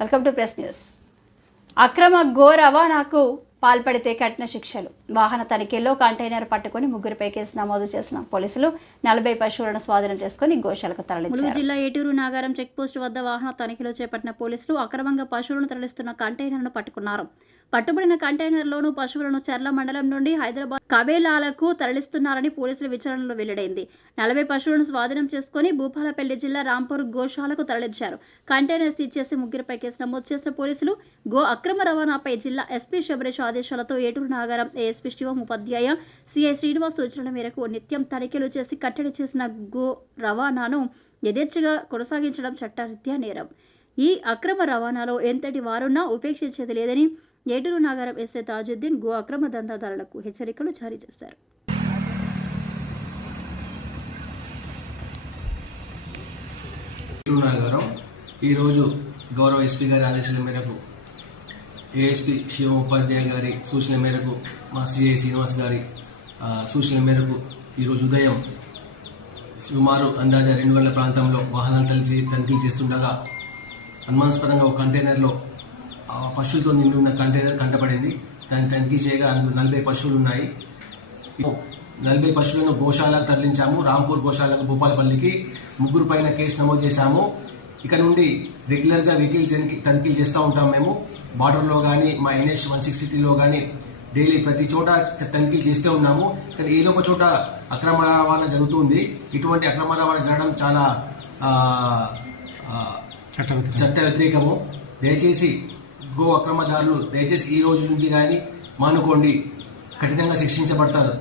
Welcome to press news. అక్రమ go రవాణాకు పాల్పడితే కఠిన శిక్షలు. వాహన తనిఖీల్లో కంటైనర్ పట్టుకుని ముగ్గురిపై కేసు నమోదు చేసిన పోలీసులు 40 పశువులను స్వాధీనం చేసుకుని గోశాలకు తరలించారు. ములుగు జిల్లా ఏటూరు నాగారం చెక్పోస్టు వద్ద వాహన తనిఖీలు చేపట్టిన పోలీసులు అక్రమంగా పశువులను తరలిస్తున్న కంటైనర్ను పట్టుకున్నారు. పట్టుబడిన కంటైనర్లోనూ పశువులను చర్ల మండలం నుండి హైదరాబాద్ కబేలాలకు తరలిస్తున్నారని పోలీసుల విచారణలో వెల్లడైంది. 40 పశువులను స్వాధీనం చేసుకుని భూపాలపల్లి జిల్లా రాంపూర్ గోశాలకు తరలించారు. కంటైనర్ సీజ్ చేసి ముగ్గురిపై కేసు నమోదు చేసిన పోలీసులు గో అక్రమ రవాణాపై జిల్లా ఎస్పీ శబరీష్ ఆదేశాలతో ఏటూరు నాగారం ఏఎస్పీ శివం ఉపాధ్యాయ సిఐ శ్రీనివాస్ సూచనల మేరకు నిత్యం తనిఖీలు చేసి కట్టడి చేసిన గో రవాణాను యథేచ్ఛగా కొనసాగించడం చట్టరీత్యా నేరం. ఈ అక్రమ రవాణాలో ఎంతటి వారున్నా ఉపేక్షించేది లేదని ఏటూరు నాగారం ఎస్ఐ తాజుద్దీన్ గో అక్రమ దందాదారులకు హెచ్చరికలు జారీ చేశారు. ఏటూరు నాగారం ఈరోజు గౌరవ ఎస్పీ గారి ఆదేశాల మేరకు ఏఎస్పీ శివ ఉపాధ్యాయ గారి సూచనల మేరకు మా సిఐ శ్రీనివాస్ గారి సూచనల మేరకు ఈరోజు ఉదయం సుమారు అందాజ 2 గంటల ప్రాంతంలో వాహనాలు తనిఖీ చేస్తుండగా అనుమానాస్పదంగా ఒక కంటైనర్లో పశువులతో నిండి ఉన్న కంటైనర్ కంటపడింది. దాన్ని తనిఖీ చేయగా 40 పశువులు ఉన్నాయి. 40 పశువులను గోశాలకు తరలించాము. రాంపూర్ గోశాలకు భూపాలపల్లికి ముగ్గురు పైన కేసు నమోదు చేశాము. ఇక నుండి రెగ్యులర్గా వెహికల్ తనిఖీలు చేస్తూ ఉంటాం. మేము బార్డర్లో కానీ మా NH 163లో కానీ డైలీ ప్రతి చోట తనిఖీలు చేస్తూ ఉన్నాము. కానీ ఏదో ఒక చోట అక్రమ రవాణా జరుగుతుంది. ఇటువంటి అక్రమ రవాణా జరగడం చాలా చట్ట వ్యతిరేకము. దయచేసి గో అక్రమదారులు దయచేసి ఈ రోజు నుంచి కానీ మానుకోండి, కఠినంగా శిక్షించబడతారు.